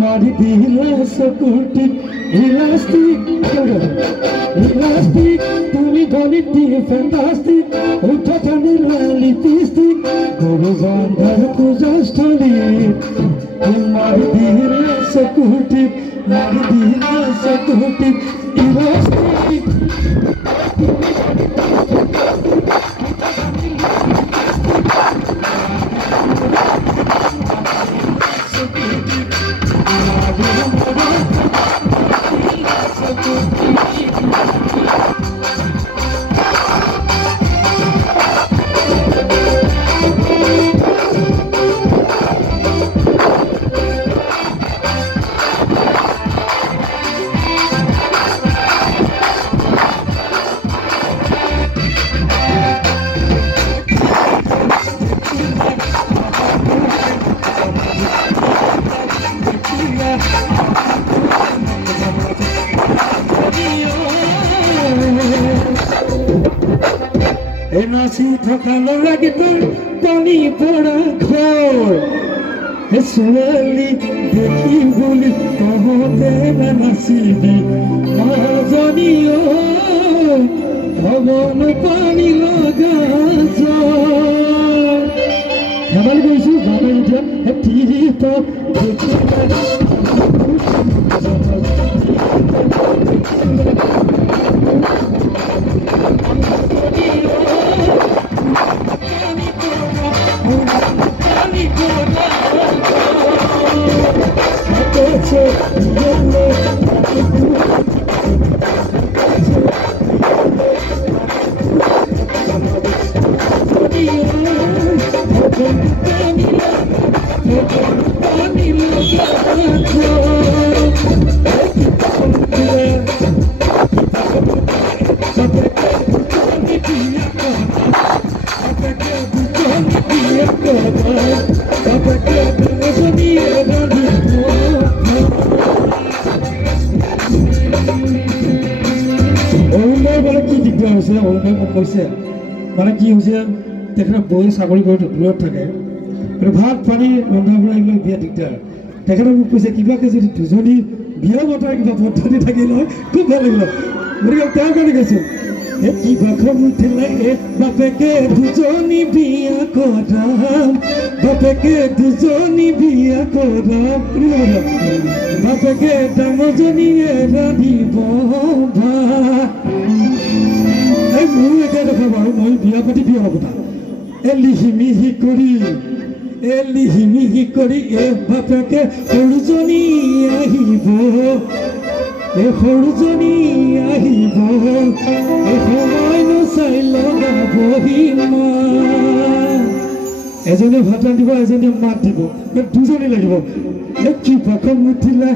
Mari dila sakuti elastic tumi boniti fantastic uthatani lipstick guru bandhar kujastoli mari dila sakuti elastic Nasi thakalo lagita pani pora khor Swali dekhi boli kahote na nasibi majaniyo bhavan pani laga ja Hamal goisu jaman ja tiri to dekhi মানে কি হৈছে তেখেতে বই চাকৰি কৰি দূৰত থাকে ভাত পানী ৰন্ধা বঢ়া এইবিলাক বিয়া দিগদাৰ তেখেতে মোক কৈছে কিবাকে যদি দুজনী বিয়া বতাৰ কিবা পদ্ধতি থাকিল হয় খুব ভাল লাগিল গতিকে তেওঁৰ কাৰণে কৈছোঁ কি বাখন উঠিলে বাপেকে দুজনী বিয়া কৰাম বাপেকে দুজনী বিয়া কৰাম বাপেকে ডাঙৰজনীয়ে ৰান্ধিব মোৰ একে দেখা বাৰু মই বিয়া পাতি বিয়া কথা এলিহিমিহি কৰি বাপেকে সৰুজনী আহিব সৰুজনী আহিব সময় নচাই লগাবহি মা এজনীয়ে ভাত ৰান্ধিব এজনীয়ে মাত দিব দুজনী লাগিব কি পাখন উঠিলে